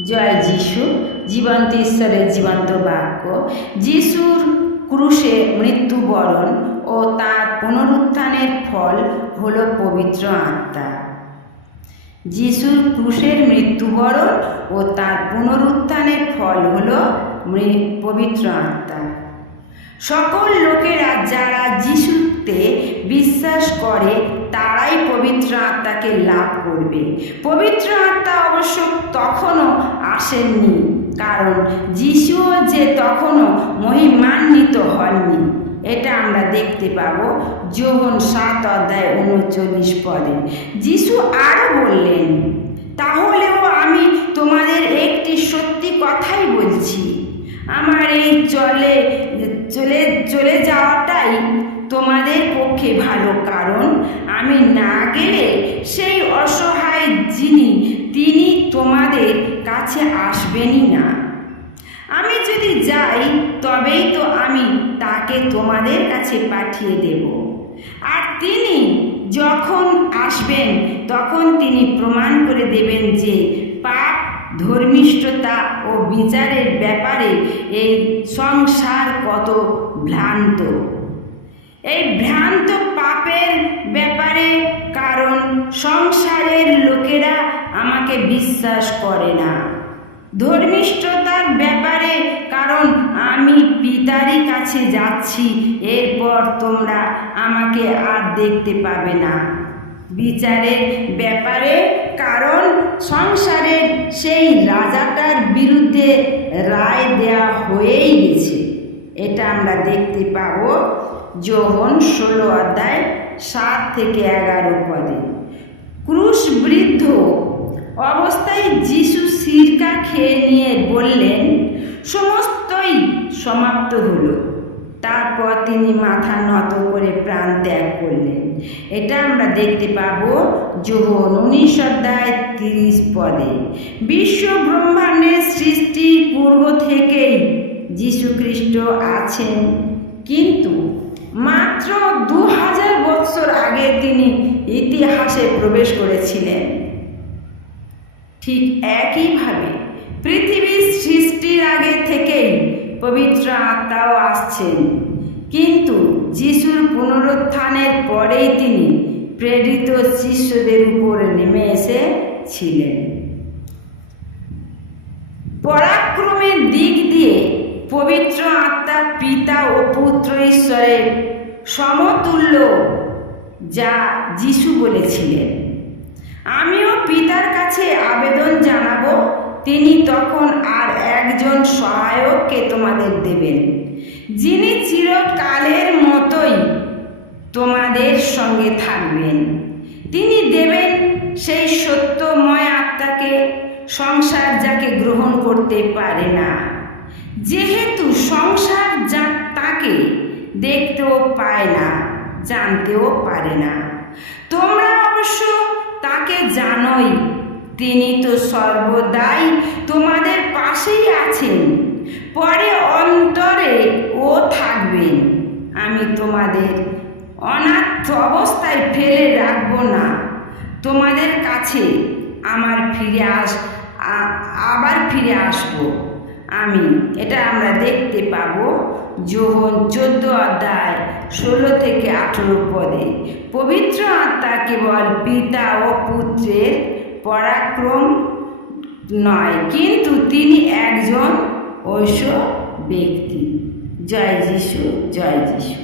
জয় যিশু, জীবন্ত ঈশ্বরের জীবন্ত বাক্য। যিশুর ক্রুশে মৃত্যুবরণ ও তার পুনরুত্থানের ফল হল পবিত্র আত্মা। যিশুর ক্রুশের মৃত্যুবরণ ও তার পুনরুত্থানের ফল হল পবিত্র আত্মা। সকল লোকেরা যারা যিশুতে বিশ্বাস করে, তারাই পবিত্র আত্মাকে লাভ করবে। পবিত্র আত্মা অবশ্য তখনও আসেননি, কারণ যিশুও যে তখনও মহিমান্বিত হননি, এটা আমরা দেখতে পাবো যৌবন সাত অধ্যায় উনচল্লিশ পদে। যিশু আরও বললেন, তাহলেও আমি তোমাদের একটি সত্যি কথাই বলছি। আমার এই চলে চলে চলে পক্ষে ভালো, কারণ আমি না গেলে সেই অসহায় যিনি, তিনি তোমাদের কাছে আসবেনই না। আমি যদি যাই, তবেই তো আমি তাকে তোমাদের কাছে পাঠিয়ে দেব। আর তিনি যখন আসবেন, তখন তিনি প্রমাণ করে দেবেন যে পাপ, ধর্মিষ্ঠতা ও বিচারের ব্যাপারে এই সংসার কত ভ্রান্ত। এই ভ্রান্ত পাপের ব্যাপারে কারণ সংসারের লোকেরা আমাকে বিশ্বাস করে না। ধর্মিষ্ঠতার ব্যাপারে কারণ আমি পিতারই কাছে যাচ্ছি, এরপর তোমরা আমাকে আর দেখতে পাবে না। বিচারের ব্যাপারে কারণ সংসারের সেই রাজাটার বিরুদ্ধে রায় দেওয়া হয়েই গেছে। এটা আমরা দেখতে পাবো। যোহন ষোলো অধ্যায় সাত থেকে এগারো পদে। ক্রুশ বৃদ্ধ অবস্থায় যিশু সিরকা খেয়ে নিয়ে বললেন, সমস্তই সমাপ্ত হলো। তারপর তিনি মাথা নত করে প্রাণ ত্যাগ করলেন। এটা আমরা দেখতে পাব যোহন উনিশ অধ্যায় তিরিশ পদে। বিশ্ব ব্রহ্মাণ্ডের সৃষ্টির পূর্ব থেকেই যীশু খ্রিস্ট আছেন, কিন্তু দু হাজার বৎসর আগে তিনি ইতিহাসে প্রবেশ করেছিলেন। ঠিক একইভাবে পৃথিবীর সৃষ্টির আগে থেকেই পবিত্র আত্মাও আসছেন। কিন্তু যিশুর পুনরুত্থানের পরেই তিনি প্রেরিত শিষ্যদের উপরে নেমে এসেছিলেন। পরাক্রমের দিক দিয়ে পবিত্র আত্মা পিতা ও পুত্র ঈশ্বরের সমতুল্য যা যিশু বলেছিলেন। আমিও পিতার কাছে আবেদন জানাব, তিনি তখন আর একজন সহায়ককে তোমাদের দেবেন, যিনি চিরকালের মতোই তোমাদের সঙ্গে থাকবেন। তিনি দেবেন সেই সত্যময় আত্মাকে, সংসার যাকে গ্রহণ করতে পারে না। যেহেতু দেখতেও পায় না, জানতেও পারে না। তোমরা অবশ্য তাকে জানোই, তিনি তো সর্বদাই তোমাদের পাশেই আছেন, পরে অন্তরে ও থাকবেন। আমি তোমাদের অনাথ অবস্থায় ফেলে রাখব না। তোমাদের কাছে আমার ফিরে আস আবার ফিরে আসব। আমি। এটা আমরা দেখতে পাব যোহন চোদ্দ অধ্যায় ষোলো থেকে আঠেরো পদে। পবিত্র আত্মা কেবল পিতা ও পুত্রের পরাক্রম নয়, কিন্তু তিনি একজন ঐশ্ব ব্যক্তি। জয় যিশু জয় যিশু।